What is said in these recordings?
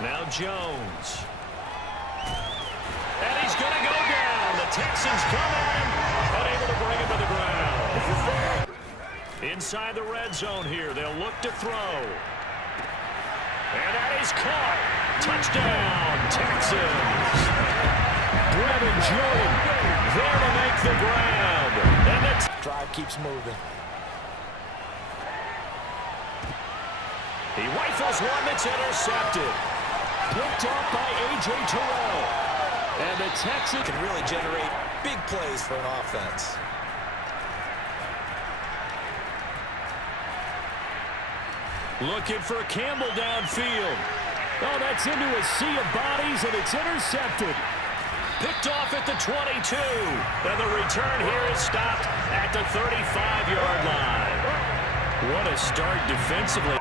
Now Jones. And he's going to go down. The Texans come at him, unable to bring him to the ground. Inside the red zone here, they'll look to throw. And that is caught. Touchdown, Texans. Brevin Jordan there to make the grab. And the drive keeps moving. He rifles one that's intercepted. Picked off by A.J. Terrell. And the Texans can really generate big plays for an offense. Looking for Campbell downfield. Oh, that's into a sea of bodies, and it's intercepted. Picked off at the 22. And the return here is stopped at the 35-yard line. What a start defensively.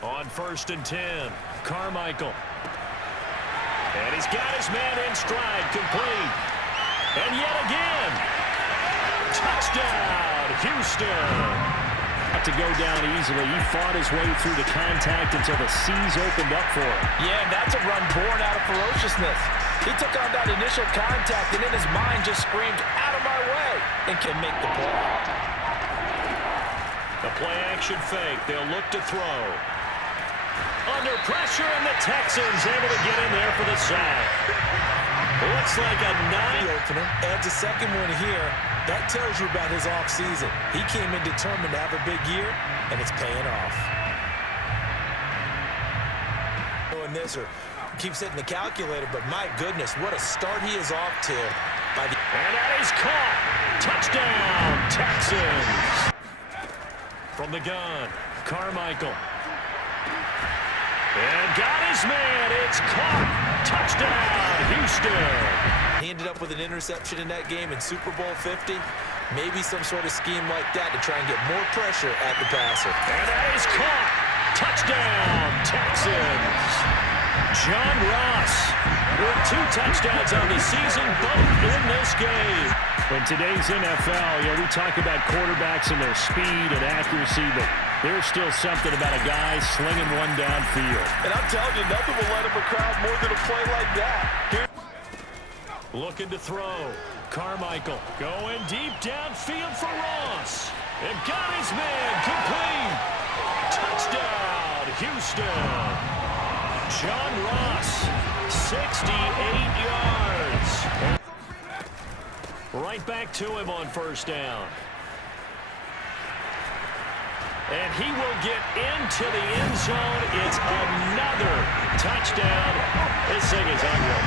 On 1st and 10, Carmichael. And he's got his man in stride, complete. And yet again, touchdown, Houston. Not to go down easily. He fought his way through the contact until the seas opened up for him. Yeah, and that's a run born out of ferociousness. He took on that initial contact, and in his mind just screamed, out of my way, and can make the play. The play-action fake. They'll look to throw. Under pressure, and the Texans able to get in there for the sack. Looks like a 9-opener. Adds a second one here. That tells you about his offseason. He came in determined to have a big year, and it's paying off. Doing this or keeps hitting the calculator, but my goodness, what a start he is off to. And that is caught. Touchdown, Texans. From the gun, Carmichael. And got his man. It's caught. Touchdown, Houston. He ended up with an interception in that game in Super Bowl 50. Maybe some sort of scheme like that to try and get more pressure at the passer. And that is caught. Touchdown, Texans. John Ross with 2 touchdowns on the season, both in this game. In today's NFL, we talk about quarterbacks and their speed and accuracy, but there's still something about a guy slinging one downfield. And I'm telling you, nothing will let him a crowd more than a play like that. Looking to throw. Carmichael going deep downfield for Ross. And got his man complete. Touchdown, Houston. John Ross, 68 yards. Right back to him on 1st down. And he will get into the end zone. It's another touchdown. This thing is ugly.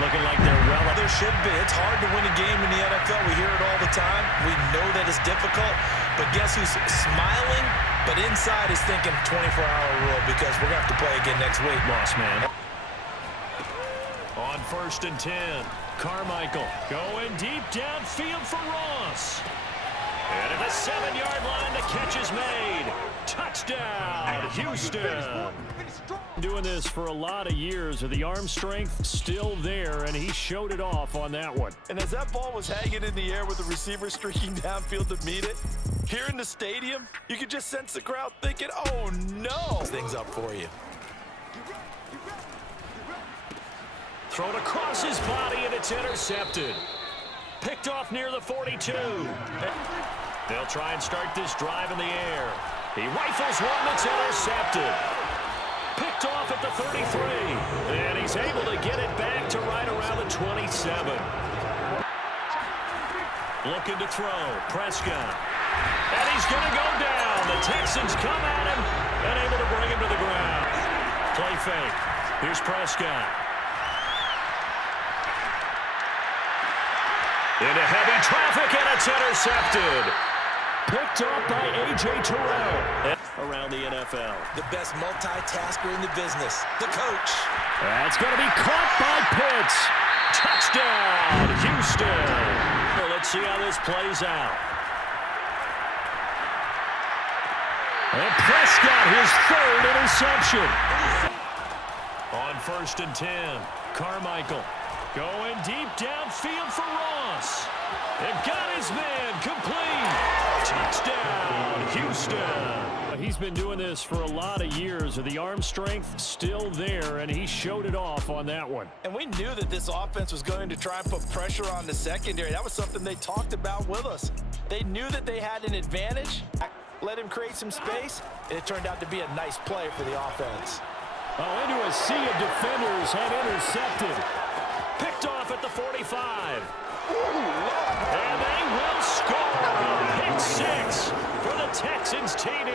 Looking like they're well. There should be. It's hard to win a game in the NFL. We hear it all the time. We know that it's difficult. But guess who's smiling? But inside is thinking 24-hour rule because we're going to have to play again next week. Lost man. On 1st and 10, Carmichael going deep downfield for Ross. And at the 7-yard line, the catch is made. Touchdown, Houston. Doing this for a lot of years, with the arm strength still there, and he showed it off on that one. And as that ball was hanging in the air with the receiver streaking downfield to meet it, here in the stadium, you could just sense the crowd thinking, oh no. Things up for you. Thrown across his body, and it's intercepted. Picked off near the 42. They'll try and start this drive in the air. He rifles one that's intercepted. Picked off at the 33. And he's able to get it back to right around the 27. Looking to throw. Prescott. And he's going to go down. The Texans come at him and able to bring him to the ground. Play fake. Here's Prescott. Into heavy traffic, and it's intercepted. Picked off by A.J. Terrell. Around the NFL. The best multitasker in the business, the coach. That's going to be caught by Pitts. Touchdown, Houston. Well, let's see how this plays out. And Prescott, his 3rd interception. On 1st and 10, Carmichael going deep downfield for Ross. And got his man complete. Touchdown, Houston. Well, he's been doing this for a lot of years. The arm strength still there, and he showed it off on that one. And we knew that this offense was going to try and put pressure on the secondary. That was something they talked about with us. They knew that they had an advantage. Let him create some space, and it turned out to be a nice play for the offense. Oh, into a sea of defenders and intercepted. Picked off at the 45. And they will score. Pick 6 for the Texans TD.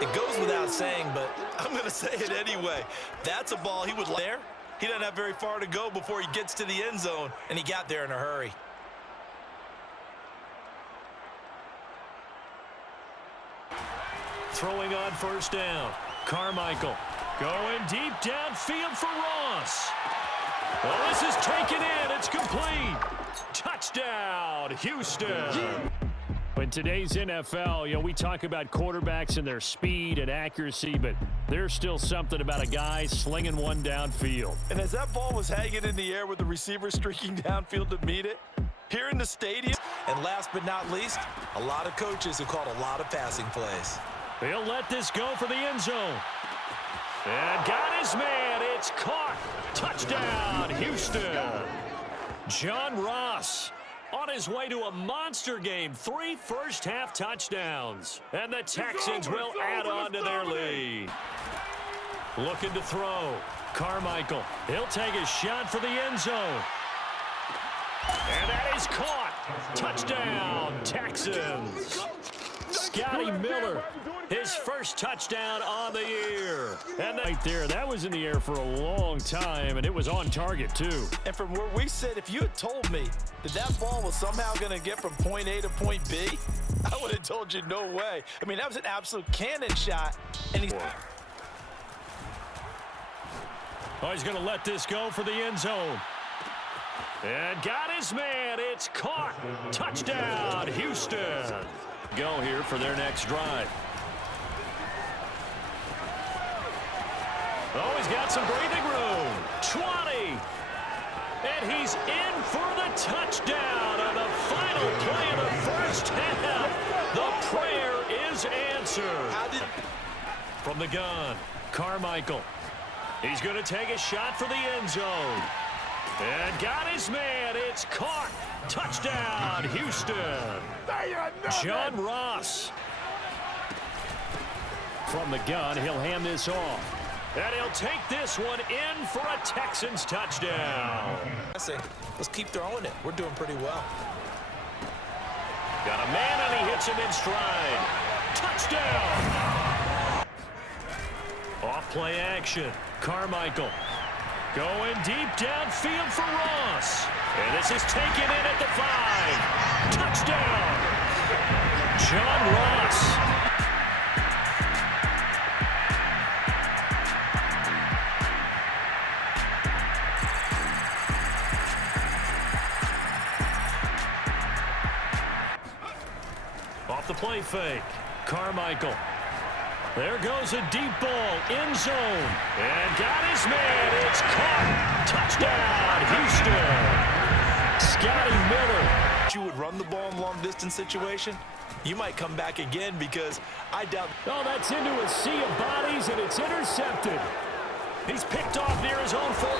It goes without saying, but I'm going to say it anyway. That's a ball he would there. He doesn't have very far to go before he gets to the end zone, and he got there in a hurry. Throwing on first down. Carmichael going deep downfield for Ross. Well, this is taken in. It's complete. Touchdown, Houston. In today's NFL, we talk about quarterbacks and their speed and accuracy, but there's still something about a guy slinging one downfield. And as that ball was hanging in the air with the receiver streaking downfield to meet it, here in the stadium, and last but not least, a lot of coaches who called a lot of passing plays. He'll let this go for the end zone. And got his man. It's caught. Touchdown, Houston. John Ross on his way to a monster game. 3 first-half touchdowns. And the Texans will add on to their lead. Looking to throw. Carmichael. He'll take a shot for the end zone. And that is caught. Touchdown, Texans. Scotty Miller, his first touchdown on the year. And right there, that was in the air for a long time, and it was on target, too. And from where we sit, if you had told me that that ball was somehow going to get from point A to point B, I would have told you no way. I mean, that was an absolute cannon shot. And he's going to let this go for the end zone. And got his man. It's caught. Touchdown, Houston. Go here for their next drive. Oh, he's got some breathing room. 20. And he's in for the touchdown on the final play of the first half. The prayer is answered. From the gun, Carmichael. He's going to take a shot for the end zone. And got his man. It's caught. Touchdown, Houston. John Ross. From the gun, he'll hand this off. And he'll take this one in for a Texans touchdown. Let's keep throwing it. We're doing pretty well. Got a man, and he hits him in stride. Touchdown. Off play action. Carmichael. Going deep downfield for Ross. And this is taken in at the 5. Touchdown. John Ross. Off the play fake. Carmichael. There goes a deep ball, end zone, and got his man. It's caught. Touchdown, Houston. Scotty Miller. You would run the ball in long-distance situation, you might come back again because I doubt. Oh, that's into a sea of bodies, and it's intercepted. He's picked off near his own 48,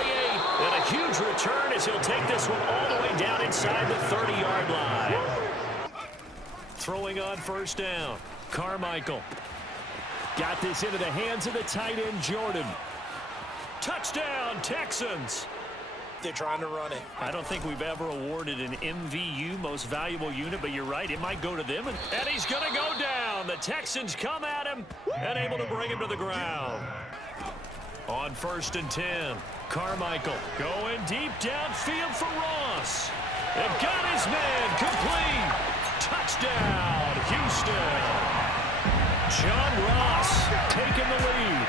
and a huge return as he'll take this one all the way down inside the 30-yard line. Throwing on first down, Carmichael. Got this into the hands of the tight end, Jordan. Touchdown, Texans. They're trying to run it. I don't think we've ever awarded an MVU, most valuable unit, but you're right, it might go to them. And he's going to go down. The Texans come at him and able to bring him to the ground. On first and 10, Carmichael going deep downfield for Ross. And got his man complete. Touchdown, Houston. John Ross taking the lead.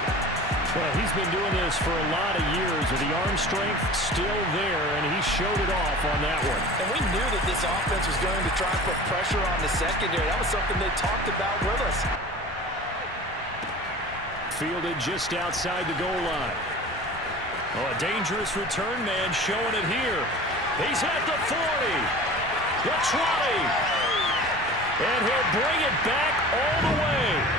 Well, he's been doing this for a lot of years with the arm strength still there, and he showed it off on that one. And we knew that this offense was going to try and put pressure on the secondary. That was something they talked about with us. Fielded just outside the goal line. Oh, a dangerous return man showing it here. He's at the 40, the 20, and he'll bring it back all the way.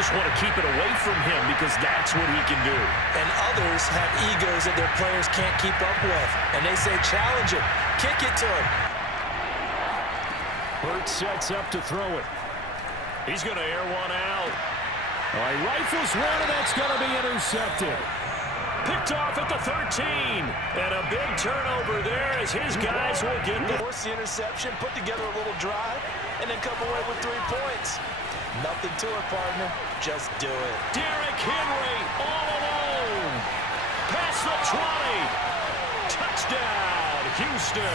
just want to keep it away from him because that's what he can do. And others have egos that their players can't keep up with. And they say, challenge him. Kick it to him. Hurts sets up to throw it. He's going to air one out. All right, rifles one, and that's going to be intercepted. Picked off at the 13. And a big turnover there as his guys will get the... Force the interception, put together a little drive, and then come away with 3 points. Nothing to it, partner. Just do it. Derrick Henry all alone. Past the 20. Touchdown, Houston.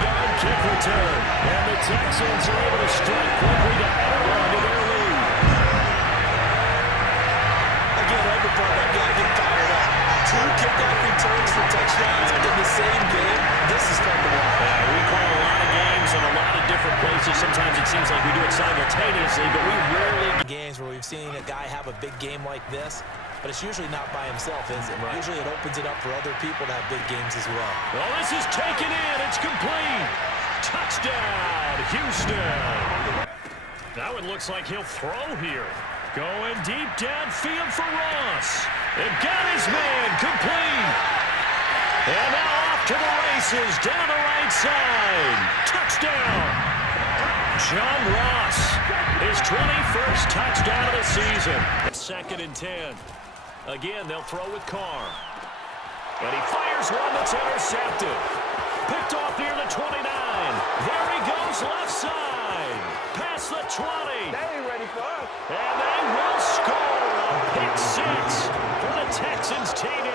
Yard kick return. And the Texans are able to strike quickly to add on to their lead. Again, every part that guy get fired up. 2 kickoff returns for touchdowns in the same game. This is fun to watch. We call a lot of games in a lot of different places. Sometimes it seems like we do it simultaneously, but we rarely... Games where we've seen a guy have a big game like this, but it's usually not by himself, is it? Right. Usually it opens it up for other people to have big games as well. Well, this is taken in. It's complete. Touchdown, Houston. Now it looks like he'll throw here. Going deep downfield for Ross. And got his man complete. And now off to the races down the right side. Touchdown. John Ross, his 21st touchdown of the season. 2nd and 10. Again, they'll throw with Carr. And he fires one that's intercepted. Picked off near the 29. There he goes left side. Past the 20. They ain't ready for us. And they will score a pick 6 for the Texans TD.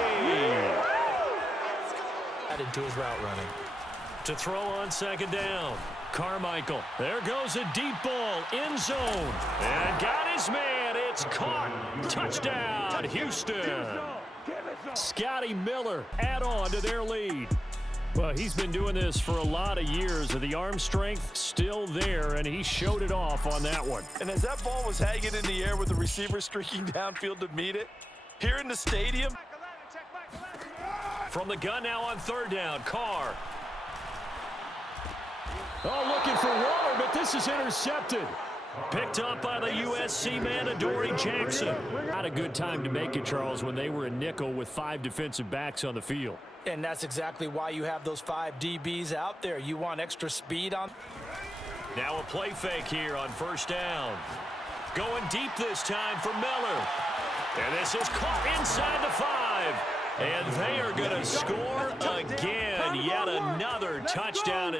Added to his route running. To throw on 2nd down. Carmichael. There goes a deep ball. End zone. And got his man. It's caught. Touchdown, Houston. Scotty Miller add on to their lead. Well, he's been doing this for a lot of years, and the arm strength still there, and he showed it off on that one. And as that ball was hanging in the air with the receiver streaking downfield to meet it, here in the stadium. From the gun now on 3rd down, Carr. Oh, looking for Waller, but this is intercepted. Picked up by the USC man, Adoree Jackson. Not a good time to make it, Charles, when they were a nickel with 5 defensive backs on the field. And that's exactly why you have those 5 DBs out there. You want extra speed on. Now a play fake here on 1st down. Going deep this time for Miller. And this is caught inside the 5. And they are going to score again. Yet another touchdown.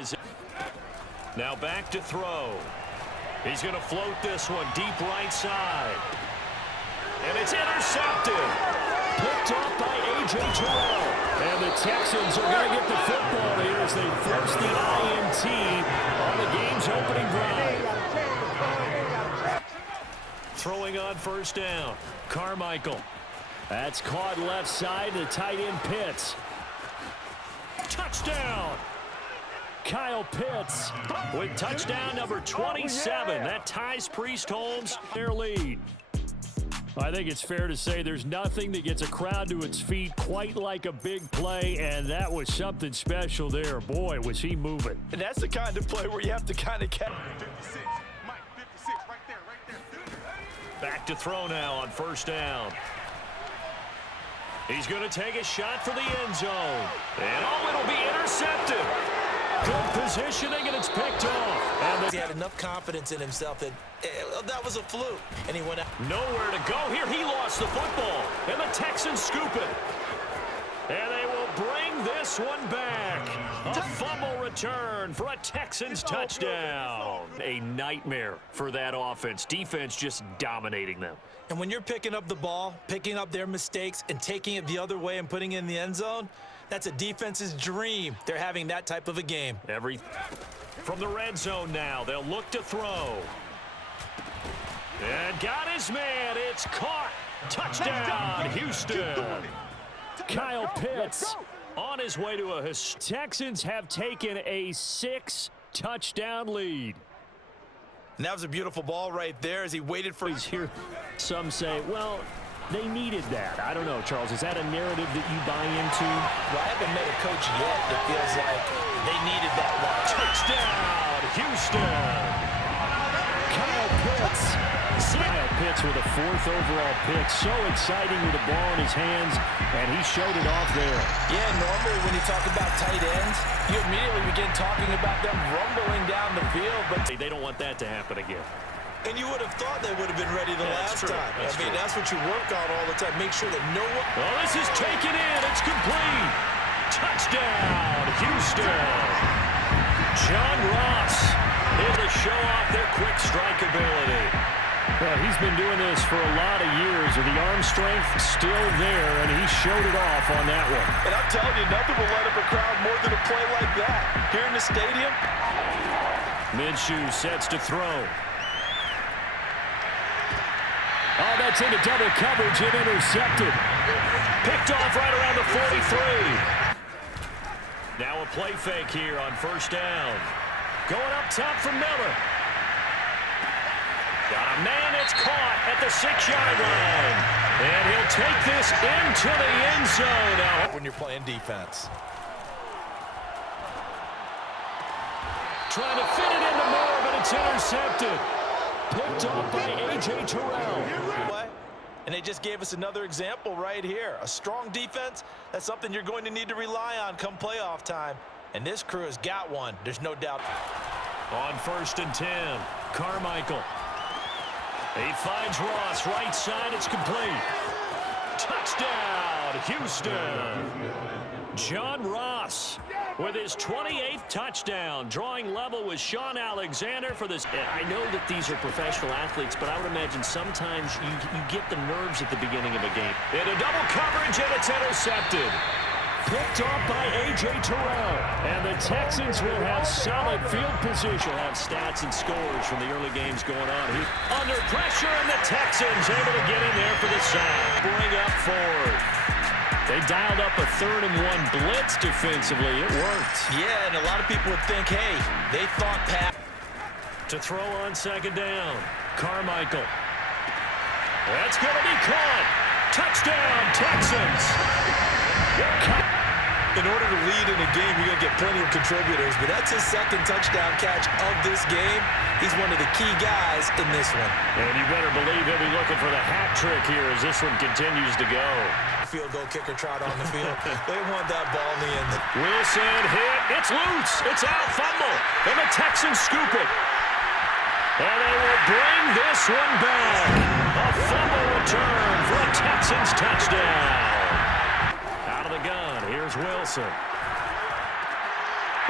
Now back to throw. He's going to float this one deep right side. And it's intercepted. Picked off by A.J. Terrell. And the Texans are going to get the football here as they force the INT on the game's opening drive. Throwing on 1st down. Carmichael. That's caught left side. The tight end Pitts. Touchdown. Kyle Pitts with touchdown number 27. That ties Priest Holmes their lead. I think it's fair to say there's nothing that gets a crowd to its feet quite like a big play, and that was something special there. Boy, was he moving. And that's the kind of play where you have to kind of catch. 56, Mike, 56, right there. Back to throw now on 1st down. He's going to take a shot for the end zone. And it'll be intercepted. Good positioning, and it's picked off. And he had enough confidence in himself that that was a fluke, and he went out. Nowhere to go here. He lost the football, and the Texans scoop it. And they will bring this one back. A fumble return for a Texans touchdown. A nightmare for that offense. Defense just dominating them. And when you're picking up the ball, picking up their mistakes, and taking it the other way and putting it in the end zone, that's a defense's dream. They're having that type of a game. From the red zone now, they'll look to throw. And got his man. It's caught. Touchdown, Houston. Kyle Pitts on his way to a... Texans have taken a 6-touchdown lead. And that was a beautiful ball right there as he waited for... He's here. Some say, well, they needed that. I don't know, Charles. Is that a narrative that you buy into? Well, I haven't met a coach yet that feels like they needed that one. Touchdown, Houston. Kyle Pitts Pitts with a 4th overall pick. So exciting with the ball in his hands, and he showed it off there. Yeah, normally when you talk about tight ends, you immediately begin talking about them rumbling down the field, but They don't want that to happen again. and you would have thought they would have been ready the last true. time. That's true. That's what you work on all the time. Make sure that no one... Oh, this is taken in. It's complete. Touchdown, Houston. John Ross able to show off their quick strike ability. Well, he's been doing this for a lot of years, with the arm strength still there, and he showed it off on that one. And I'm telling you, nothing will light up a crowd more than a play like that. Here in the stadium. Minshew sets to throw. Oh, that's into double coverage and intercepted. Picked off right around the 43. Now a play fake here on 1st down. Going up top for Miller. Got a man that's caught at the 6-yard line. And he'll take this into the end zone now. When you're playing defense. Trying to fit it into Moore, but it's intercepted. Picked off by A.J. Terrell. And they just gave us another example right here. A strong defense, that's something you're going to need to rely on come playoff time. And this crew has got one. There's no doubt. On 1st and 10, Carmichael. He finds Ross, right side, it's complete. Touchdown, Houston. John Ross with his 28th touchdown, drawing level with Sean Alexander for this. I know that these are professional athletes, but I would imagine sometimes you get the nerves at the beginning of a game. Into double coverage, and it's intercepted. Picked off by A.J. Terrell. And the Texans will have solid field position. Have stats and scores from the early games going on. Under pressure, and the Texans able to get in there for the sack. Bring up 4th. They dialed up a 3rd and 1 blitz defensively. It worked. Yeah, and a lot of people would think, hey, they thought Pat. To throw on 2nd down. Carmichael. That's going to be caught. Touchdown, Texans. In order to lead in a game, you're going to get plenty of contributors, but that's his 2nd touchdown catch of this game. He's one of the key guys in this one. And you better believe he'll be looking for the hat trick here as this one continues to go. Field goal kicker trot on the field. They want that ball in the end. Wilson hit. It's loose. It's out. Fumble. And the Texans scoop it. And they will bring this one back. A fumble return for a Texans touchdown. Out of the gun. Here's Wilson. All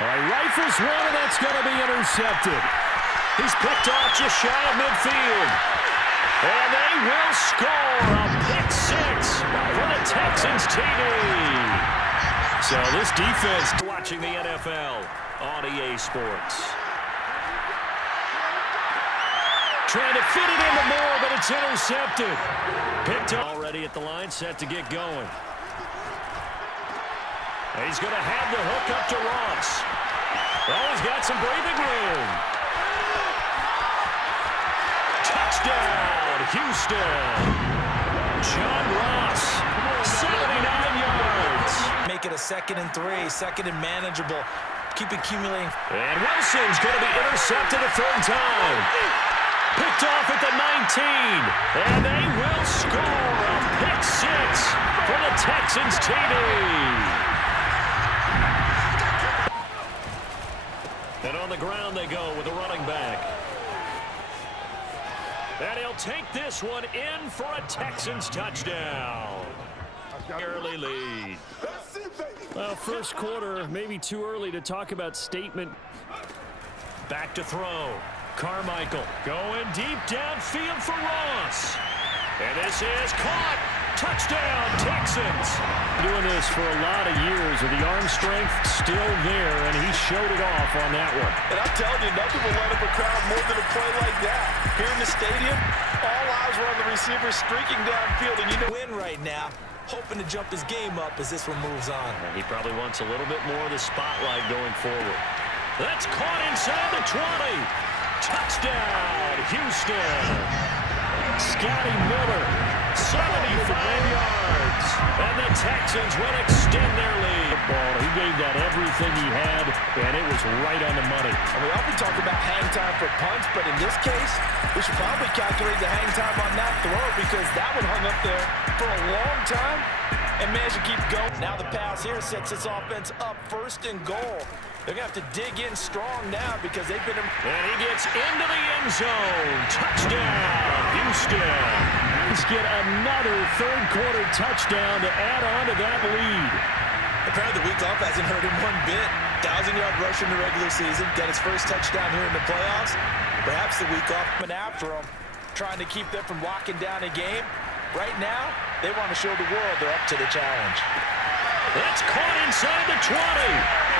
right, rifles one, and that's going to be intercepted. He's picked off just shy of midfield. And they will score a pick 6 for the Texans TD. So this defense watching the NFL on EA Sports. Trying to fit it into Moore, but it's intercepted. Picked up already at the line, set to get going. He's going to have the hook up to Ross. Oh, he's got some breathing room. Touchdown, Houston. John Ross, 79 yards. Make it a 2nd and 3, 2nd and manageable. Keep accumulating. And Wilson's going to be intercepted a 3rd time. Picked off at the 19. And they will score a pick 6 for the Texans TD. And on the ground they go with the running back. And he'll take this one in for a Texans touchdown. Early lead. Well, first quarter, maybe too early to talk about statement. Back to throw. Carmichael going deep downfield for Ross. And this is caught. Touchdown, Texans. Doing this for a lot of years with the arm strength still there, and he showed it off on that one. And I'm telling you, nothing will light up a crowd more than a play like that. Here in the stadium, all eyes were on the receiver streaking downfield, and you know win right now, hoping to jump his game up as this one moves on. He probably wants a little bit more of the spotlight going forward. That's caught inside the 20. Touchdown, Houston. Scotty Miller yards. And the Texans will extend their lead. He gave that everything he had, and it was right on the money. And we often talk about hang time for punts, but in this case, we should probably calculate the hang time on that throw because that one hung up there for a long time and managed to keep going. Now the pass here sets this offense up 1st and goal. They're going to have to dig in strong now because they've been... And he gets into the end zone. Touchdown, Houston. Let's get another third-quarter touchdown to add on to that lead. Apparently the week off hasn't hurt him one bit. 1,000-yard rush in the regular season. Got his first touchdown here in the playoffs. Perhaps the week off went after him, trying to keep them from locking down a game. Right now, they want to show the world they're up to the challenge. That's caught inside the 20.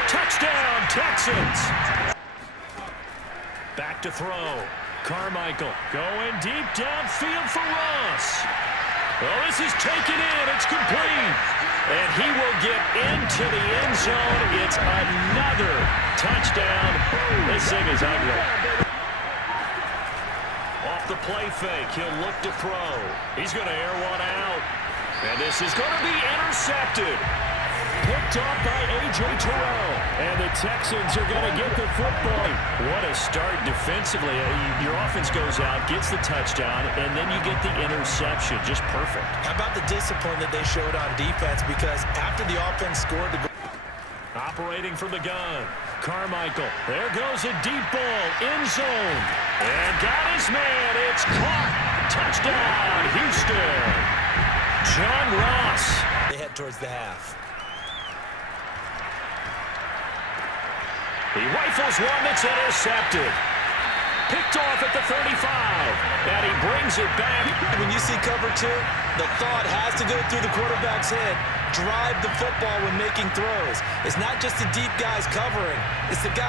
Touchdown, Texans. Back to throw. Carmichael going deep downfield for Ross. Well, this is taken in. It's complete. And he will get into the end zone. It's another touchdown. This thing is ugly. Off the play fake, he'll look to throw. He's going to air one out. And this is going to be intercepted. Picked off by A.J. Terrell. And the Texans are going to get the football. What a start defensively. Your offense goes out, gets the touchdown, and then you get the interception. Just perfect. How about the discipline that they showed on defense? Because after the offense scored the goal. Operating from the gun. Carmichael. There goes a deep ball. End zone. And got his man. It's caught. Touchdown, Houston. John Ross. They head towards the half. He rifles one that's intercepted. Picked off at the 35. And he brings it back. When you see cover 2, the thought has to go through the quarterback's head. Drive the football when making throws. It's not just the deep guys covering. It's the guy